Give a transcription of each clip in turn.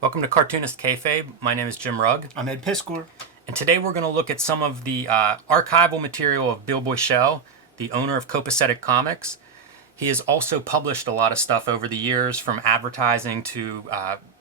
Welcome to Cartoonist Kayfabe. My name is Jim Rugg. I'm Ed Piscor. And today we're going to look at some of the archival material of Bill Boichel, the owner of Copacetic Comics. He has also published a lot of stuff over the years, from advertising to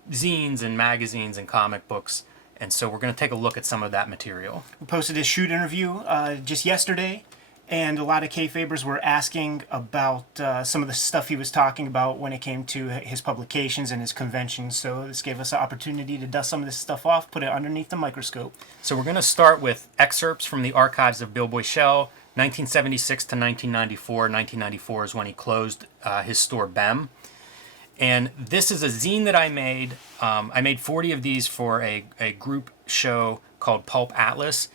zines and magazines and comic books. And so we're going to take a look at some of that material. We posted his shoot interview just yesterday, and a lot of Kayfabers were asking about some of the stuff he was talking about when it came to his publications and his conventions. So this gave us an opportunity to dust some of this stuff off, put it underneath the microscope. So we're going to start with excerpts from the archives of Bill Boichel, 1976 to 1994. 1994 is when he closed his store BEM. And this is a zine that I made. I made 40 of these for a group show called Pulp Atlas.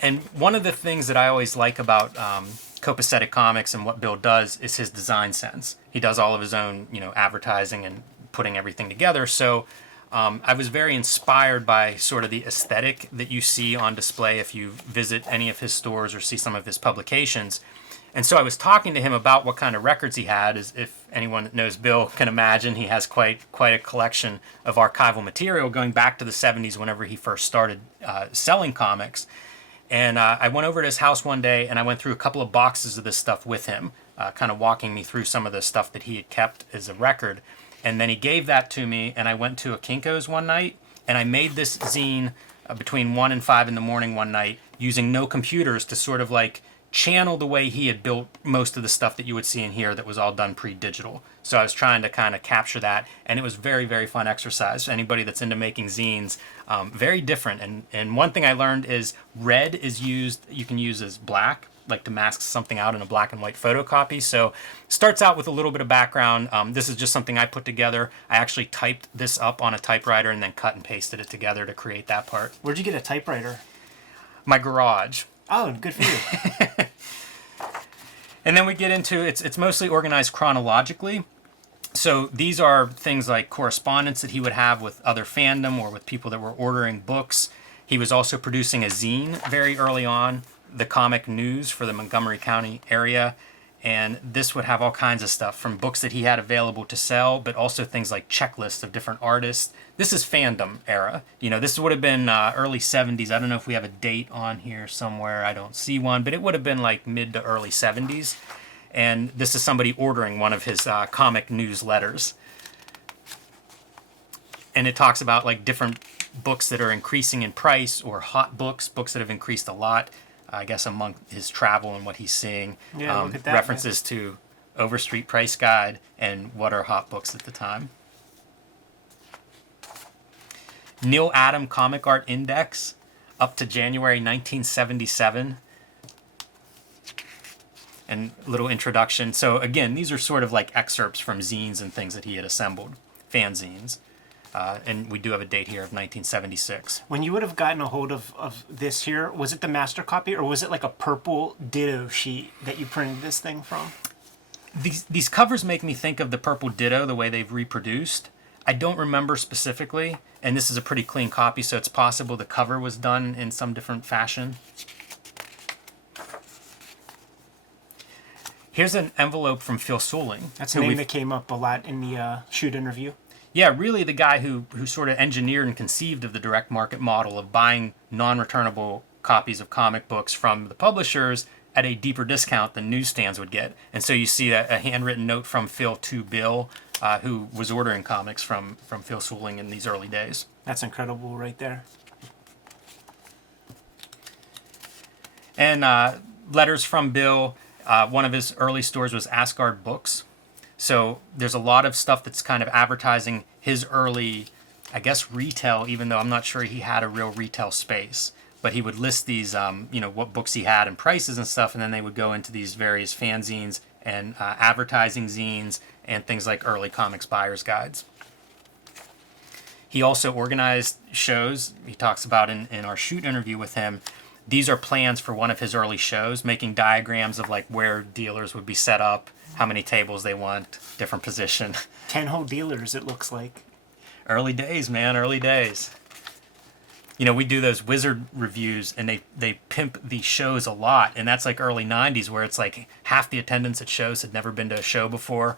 And one of the things that I always like about Copacetic Comics and what Bill does is his design sense. He does all of his own, advertising and putting everything together. So I was very inspired by sort of the aesthetic that you see on display if you visit any of his stores or see some of his publications. And so I was talking to him about what kind of records he had. As if anyone that knows Bill can imagine, he has quite a collection of archival material going back to the 70s, whenever he first started selling comics. And I went over to his house one day, and I went through a couple of boxes of this stuff with him, kind of walking me through some of the stuff that he had kept as a record. And then he gave that to me, and I went to a Kinko's one night, and I made this zine between 1 and 5 in the morning one night, using no computers to sort of like channel the way he had built most of the stuff that you would see in here that was all done pre-digital. So I was trying to kind of capture that, and it was very, very fun exercise. Anybody that's into making zines, very different. And one thing I learned is red is used, you can use as black, like to mask something out in a black and white photocopy. So starts out with a little bit of background. This is just something I put together. I actually typed this up on a typewriter and then cut and pasted it together to create that part. Where'd you get a typewriter? My garage. Oh, good for you. And then we get into, it's mostly organized chronologically. So these are things like correspondence that he would have with other fandom or with people that were ordering books. He was also producing a zine very early on, the Comic News for the Montgomery County area. And this would have all kinds of stuff, from books that he had available to sell, but also things like checklists of different artists. This is fandom era. This would have been early 70s. I don't know if we have a date on here somewhere. I don't see one, but it would have been like mid to early 70s. And this is somebody ordering one of his comic newsletters. And it talks about like different books that are increasing in price, or hot books that have increased a lot. I guess among his travel and what he's seeing. Yeah, look at that, references to Overstreet Price Guide and what are hot books at the time. Neil Adam Comic Art Index up to January 1977. And little introduction. So again, these are sort of like excerpts from zines and things that he had assembled, fanzines. And we do have a date here of 1976. When you would have gotten a hold of this here, was it the master copy, or was it like a purple Ditto sheet that you printed this thing from? These covers make me think of the purple Ditto, the way they've reproduced. I don't remember specifically, and this is a pretty clean copy, so it's possible the cover was done in some different fashion. Here's an envelope from Phil Suling. That's a name that came up a lot in the shoot interview. Yeah, really the guy who sort of engineered and conceived of the direct market model of buying non-returnable copies of comic books from the publishers at a deeper discount than newsstands would get. And so you see a handwritten note from Phil to Bill, who was ordering comics from Phil Suling in these early days. That's incredible right there. And letters from Bill. One of his early stores was Asgard Books. So there's a lot of stuff that's kind of advertising his early, I guess, retail, even though I'm not sure he had a real retail space. But he would list these, what books he had and prices and stuff, and then they would go into these various fanzines and advertising zines and things like early comics buyer's guides. He also organized shows. He talks about in our shoot interview with him. These are plans for one of his early shows, making diagrams of like where dealers would be set up, how many tables they want, different position. 10-hole dealers, it looks like. Early days, man, early days. We do those Wizard reviews, and they pimp these shows a lot, and that's like early 90s, where it's like half the attendance at shows had never been to a show before.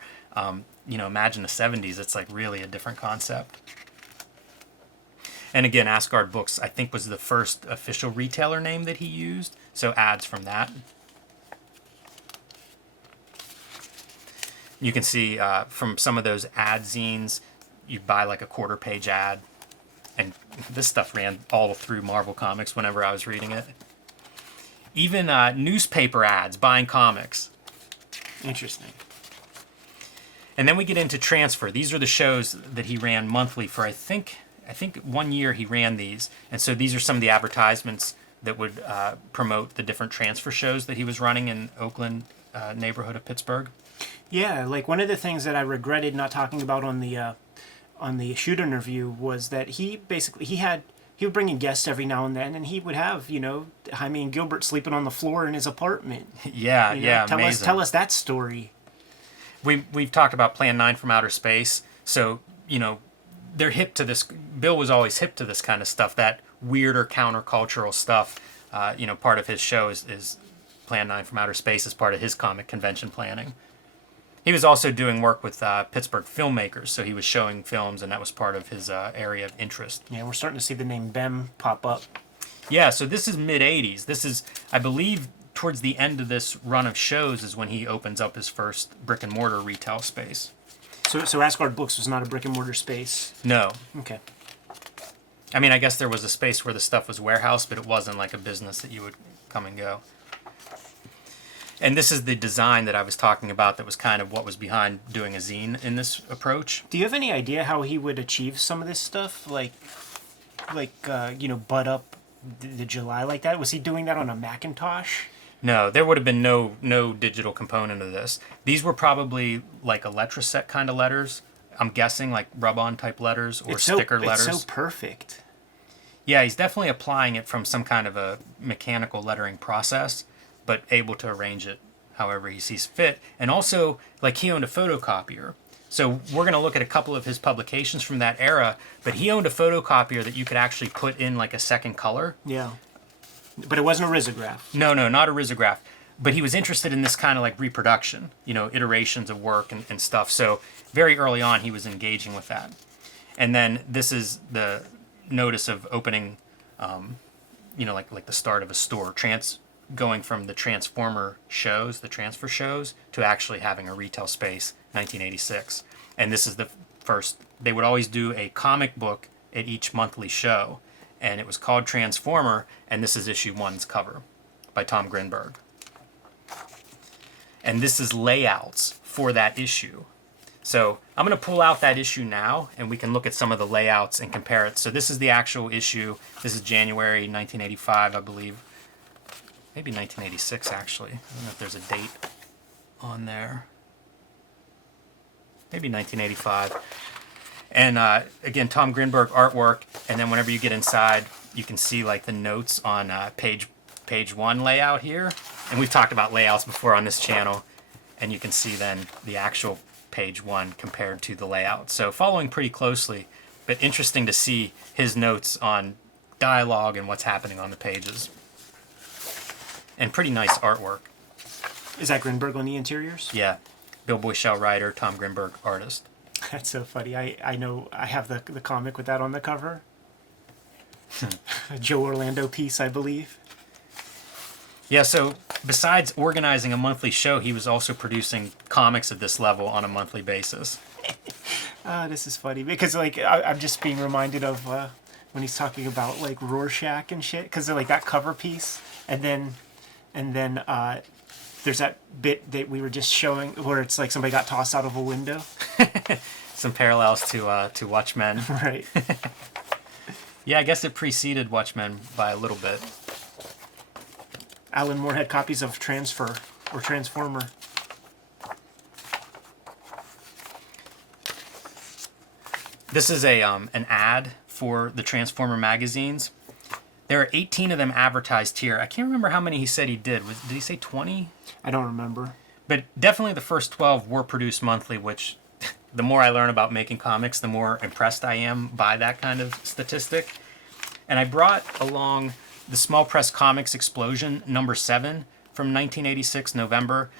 Imagine the 70s, it's like really a different concept. And again, Asgard Books, I think, was the first official retailer name that he used. So ads from that. You can see from some of those ad zines, you buy like a quarter-page ad. And this stuff ran all through Marvel Comics whenever I was reading it. Even newspaper ads, buying comics. Interesting. And then we get into Transfer. These are the shows that he ran monthly for, I think 1 year he ran these. And so these are some of the advertisements that would promote the different transfer shows that he was running in Oakland neighborhood of Pittsburgh. Yeah, like one of the things that I regretted not talking about on the shoot interview was that he would bring in guests every now and then, and he would have, Jaime and Gilbert sleeping on the floor in his apartment. Yeah, amazing. Tell us that story. We've talked about Plan 9 from Outer Space, so, they're hip to this. Bill was always hip to this kind of stuff, that weirder countercultural stuff. Part of his show is Plan 9 from Outer Space as part of his comic convention planning. He was also doing work with Pittsburgh filmmakers, so he was showing films, and that was part of his area of interest. Yeah, we're starting to see the name Bem pop up. Yeah, so this is mid-'80s. This is, I believe, towards the end of this run of shows is when he opens up his first brick-and-mortar retail space. So Asgard Books was not a brick-and-mortar space? No. Okay. I mean, I guess there was a space where the stuff was warehouse, but it wasn't like a business that you would come and go. And this is the design that I was talking about that was kind of what was behind doing a zine in this approach. Do you have any idea how he would achieve some of this stuff? Like bud up the July like that? Was he doing that on a Macintosh? No, there would have been no digital component of this. These were probably like a Letraset kind of letters. I'm guessing like rub-on type letters or sticker letters. It's so perfect. Yeah, he's definitely applying it from some kind of a mechanical lettering process, but able to arrange it however he sees fit. And also, like, he owned a photocopier. So we're going to look at a couple of his publications from that era, but he owned a photocopier that you could actually put in, like, a second color. Yeah. But it wasn't a risograph. No, not a risograph. But he was interested in this kind of, like, reproduction, iterations of work and stuff. So very early on, he was engaging with that. And then this is the notice of opening, like the start of a store. Going from the Transformer shows, the transfer shows, to actually having a retail space, 1986. And this is the first. They would always do a comic book at each monthly show, and it was called Transformer, and this is issue 1's cover by Tom Grinberg. And this is layouts for that issue. So I'm going to pull out that issue now, and we can look at some of the layouts and compare it. So this is the actual issue. This is January 1985, I believe. Maybe 1986, actually. I don't know if there's a date on there. Maybe 1985. And again, Tom Grinberg artwork. And then whenever you get inside, you can see like the notes on page 1 layout here. And we've talked about layouts before on this channel. And you can see then the actual page 1 compared to the layout. So following pretty closely, but interesting to see his notes on dialogue and what's happening on the pages. And pretty nice artwork. Is that Grinberg on the interiors? Yeah. Bill Boichel writer, Tom Grinberg artist. That's so funny. I know I have the comic with that on the cover. A Joe Orlando piece, I believe. Yeah, so besides organizing a monthly show, he was also producing comics at this level on a monthly basis. This is funny because I'm just being reminded of when he's talking about like Rorschach and shit, because like that cover piece, and then there's that bit that we were just showing where it's like somebody got tossed out of a window. Some parallels to Watchmen. Right. Yeah, I guess it preceded Watchmen by a little bit. Alan Moore had copies of Transfer or Transformer. This is an ad for the Transformer magazines. There are 18 of them advertised here. I can't remember how many he said he did. Did he say 20? I don't remember. But definitely the first 12 were produced monthly, which the more I learn about making comics, the more impressed I am by that kind of statistic. And I brought along the Small Press Comics Explosion #7 from 1986, November.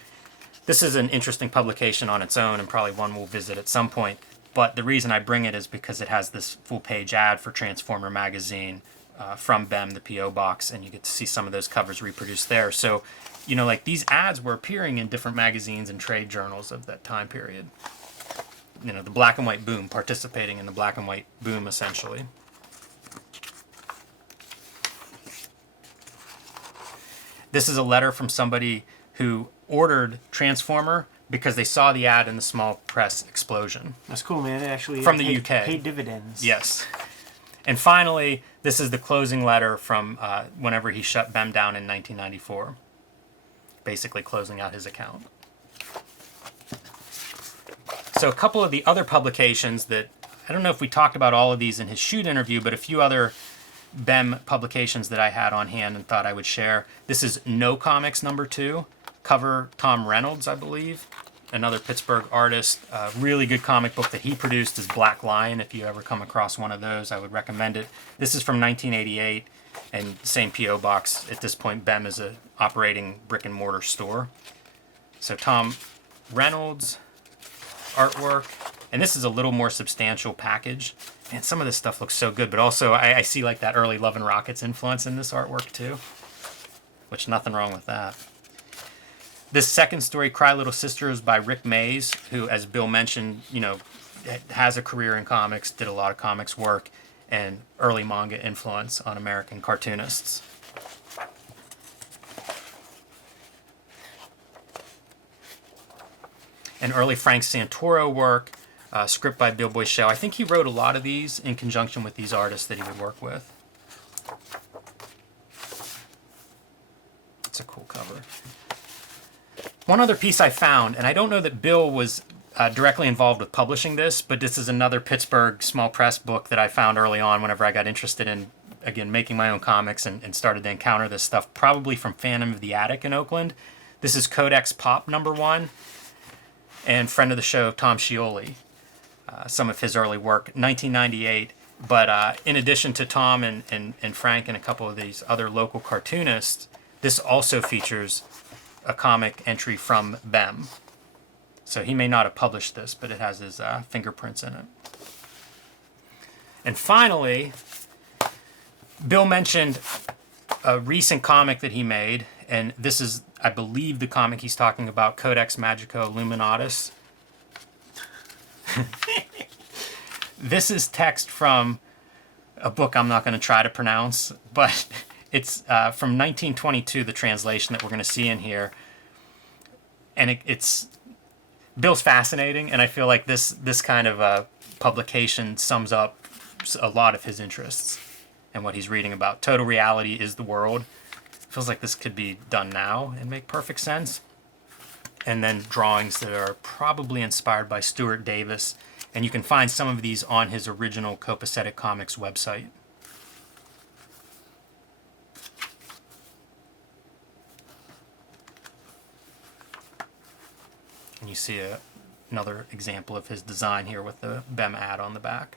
This is an interesting publication on its own and probably one we'll visit at some point. But the reason I bring it is because it has this full-page ad for Transformer magazine from BEM, the P.O. box, and you get to see some of those covers reproduced there. So, you know, like these ads were appearing in different magazines and trade journals of that time period. You know, the black and white boom, participating in the black and white boom, essentially. This is a letter from somebody who ordered Transformer because they saw the ad in the small press explosion. That's cool, man. It actually from the UK. Paid dividends. Yes. And finally, this is the closing letter from whenever he shut BEM down in 1994. Basically closing out his account. So a couple of the other publications that, I don't know if we talked about all of these in his shoot interview, but a few other BEM publications that I had on hand and thought I would share. This is No Comics #2. Cover Tom Reynolds, I believe, another Pittsburgh artist. Really good comic book that he produced is Black Lion. If you ever come across one of those, I would recommend it. This is from 1988, and same P.O. box. At this point, BEM is a operating brick and mortar store. So Tom Reynolds artwork, and this is a little more substantial package. And some of this stuff looks so good, but also I see like that early Love and Rockets influence in this artwork too, which nothing wrong with that. This second story, Cry Little Sister, is by Rick Mays, who, as Bill mentioned, you know, has a career in comics, did a lot of comics work, and early manga influence on American cartoonists. And early Frank Santoro work, script by Bill Boichel. I think he wrote a lot of these in conjunction with these artists that he would work with. It's a cool cover. One other piece I found, and I don't know that Bill was directly involved with publishing this, but this is another Pittsburgh small press book that I found early on whenever I got interested in, again, making my own comics and started to encounter this stuff, probably from Phantom of the Attic in Oakland. This is Codex Pop #1, and friend of the show, Tom Scioli. Some of his early work, 1998. But in addition to Tom and Frank and a couple of these other local cartoonists, this also features a comic entry from BEM. So he may not have published this, but it has his fingerprints in it. And finally, Bill mentioned a recent comic that he made, and this is, I believe, the comic he's talking about, Codex Magico Illuminatus. This is text from a book I'm not going to try to pronounce, but it's from 1922, the translation that we're going to see in here. And it's Bill's fascinating, and I feel like this kind of publication sums up a lot of his interests and what he's reading about. Total Reality is the World. Feels like this could be done now and make perfect sense. And then drawings that are probably inspired by Stuart Davis. And you can find some of these on his original Copacetic Comics website. And you see another example of his design here with the BEM ad on the back.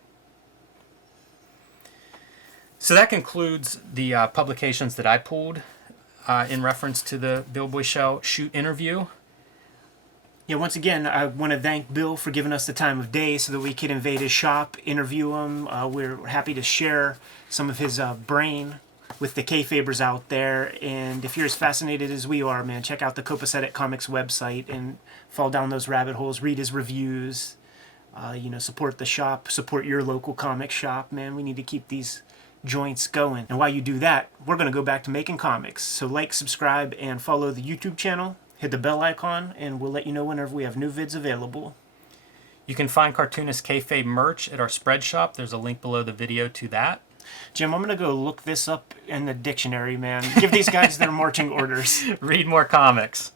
So that concludes the publications that I pulled in reference to the Bill Boichel shoot interview. Yeah, once again, I want to thank Bill for giving us the time of day so that we could invade his shop, interview him. We're happy to share some of his brain with the Kayfabers out there. And if you're as fascinated as we are, man, check out the Copacetic Comics website and fall down those rabbit holes, read his reviews, support the shop, support your local comic shop, man. We need to keep these joints going. And while you do that, we're going to go back to making comics. So like, subscribe, and follow the YouTube channel. Hit the bell icon, and we'll let you know whenever we have new vids available. You can find Cartoonist Kayfabe merch at our spread shop. There's a link below the video to that. Jim, I'm going to go look this up in the dictionary, man. Give these guys their marching orders. Read more comics.